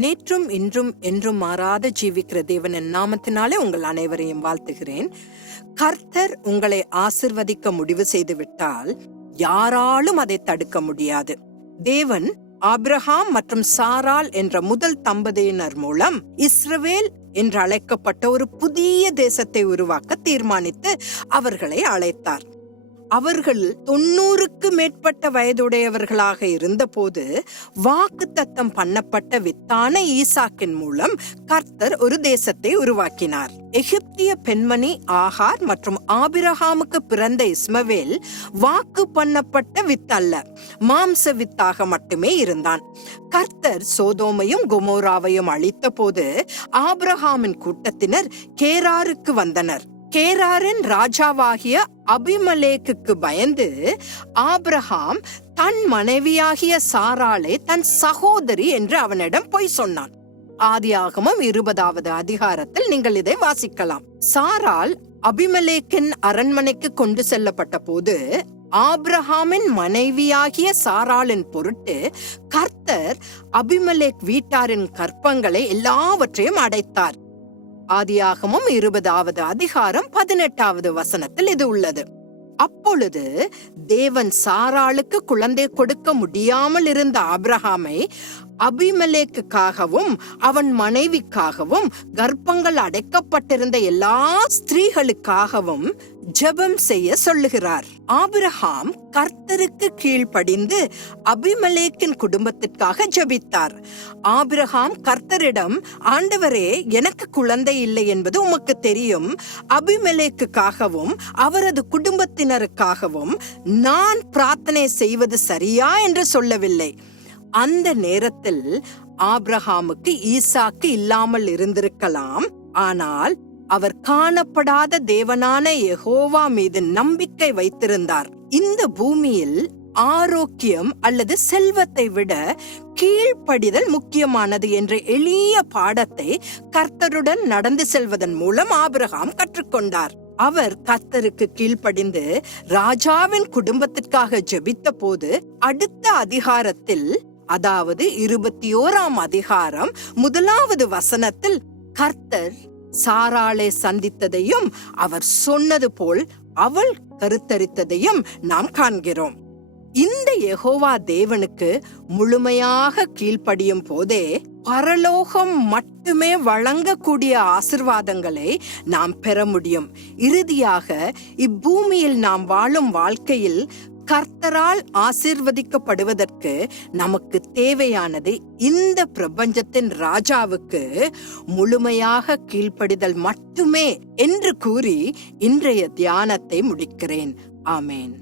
நேற்றும் இன்றும் என்றும் மாறாத ஜீவிக்கிற தேவனின் நாமத்தினாலே உங்கள் அனைவரையும் வாழ்த்துகிறேன். கர்த்தர் உங்களை ஆசிர்வதிக்க முடிவு செய்து விட்டால் யாராலும் அதை தடுக்க முடியாது. தேவன் ஆப்ரஹாம் மற்றும் சாரால் என்ற முதல் தம்பதியினர் மூலம் இஸ்ரவேல் என்று அழைக்கப்பட்ட ஒரு புதிய தேசத்தை உருவாக்க தீர்மானித்து அவர்களை அழைத்தார். அவர்கள் தொண்ணூறுக்கு மேற்பட்ட வயதுடையவர்களாக இருந்தபோது வாக்கு தத்தம் பண்ணப்பட்ட வித்தான ஈசாக்கின் மூலம் கர்த்தர் ஒரு தேசத்தை உருவாக்கினார். எகிப்திய பெண்மணி ஆகார் மற்றும் ஆபிரகாமுக்கு பிறந்த இஸ்மவேல் வாக்கு பண்ணப்பட்ட வித்தல்ல மாம்ச வித்தாக மட்டுமே இருந்தான். கர்த்தர் சோதோமையும் குமோராவையும் அழித்த போது ஆபிரகாமின் கூட்டத்தினர் கேராருக்கு வந்தனர். கேராரின் ராஜாவாகிய அபிமலேக்குக்கு பயந்து ஆப்ரஹாம் தன் மனைவியாகிய சாராளை தன் சகோதரி என்று அவனிடம் பொய் சொன்னான். ஆதியாகமம் இருபதாவது அதிகாரத்தில் நீங்கள் இதை வாசிக்கலாம். சாரால் அபிமலேக்கின் அரண்மனைக்கு கொண்டு செல்லப்பட்ட போது ஆப்ரஹாமின் மனைவியாகிய சாராளின் பொருட்டு கர்த்தர் அபிமலேக் வீட்டாரின் கற்பங்களை எல்லாவற்றையும் அடைத்தார். ஆதியாகமும் இருபதாவது அதிகாரம் பதினெட்டாவது வசனத்தில் இது உள்ளது. அப்பொழுது தேவன் சாராளுக்கு குழந்தை கொடுக்க முடியாமல் இருந்த ஆப்ரஹாமை அபிமலேக்குக்காகவும் அவன் மனைவிக்காகவும் கர்ப்பங்கள் அடைக்கப்பட்டிருந்த எல்லா ஸ்திரீகளுக்காகவும் ஜெபம் செய்ய சொல்லுகிறார். ஆபிரஹாம் கர்த்தருக்கு கீழ்ப்படிந்து அபிமலேக்கின் குடும்பத்திற்காக ஜெபித்தார். ஆபிரஹாம் கர்த்தரிடம் ஆண்டவரே எனக்கு குழந்தை இல்லை என்பது உமக்கு தெரியும். அபிமலேக்குக்காகவும் அவரது குடும்பத்தினருக்காகவும் நான் பிரார்த்தனை செய்வது சரியா? என்று சொல்லவில்லை. அந்த நேரத்தில் ஆபிரகாமுக்கு ஈசாக்கு இல்லாமல் இருந்திருக்கலாம். ஆனால் அவர் காணப்படாத தேவனான எகோவா மீது நம்பிக்கை வைத்திருந்தார். இந்த பூமியில் ஆரோக்கியம் அல்லது செல்வத்தை விட கீழ்ப்படிதல் முக்கியமானது என்ற எளிய பாடத்தை கர்த்தருடன் நடந்து செல்வதன் மூலம் ஆபிரகாம் கற்றுக்கொண்டார். அவர் கர்த்தருக்கு கீழ்ப்படிந்து ராஜாவின் குடும்பத்திற்காக ஜெபித்த போது அடுத்த அதிகாரத்தில் அதாவது இருபத்தி ஓராம் அதிகாரம் முதலாவது வசனத்தில் கர்த்தர் சாராளை சந்தித்ததையும் அவர் சொன்னது போல் அவள் கருத்தரித்ததையும் நாம் காண்கிறோம். இந்த யெகோவா தேவனுக்கு முழுமையாக கீழ்ப்படியும் போதே பரலோகம் மட்டுமே வழங்கக்கூடிய ஆசிர்வாதங்களை நாம் பெற முடியும். இறுதியாக இப்பூமியில் நாம் வாழும் வாழ்க்கையில் கர்த்தரால் ஆசிர்வதிக்கப்படுவதற்கு நமக்கு தேவையானது இந்த பிரபஞ்சத்தின் ராஜாவுக்கு முழுமையாக கீழ்ப்படிதல் மட்டுமே என்று கூறி இன்றைய தியானத்தை முடிக்கிறேன். ஆமேன்.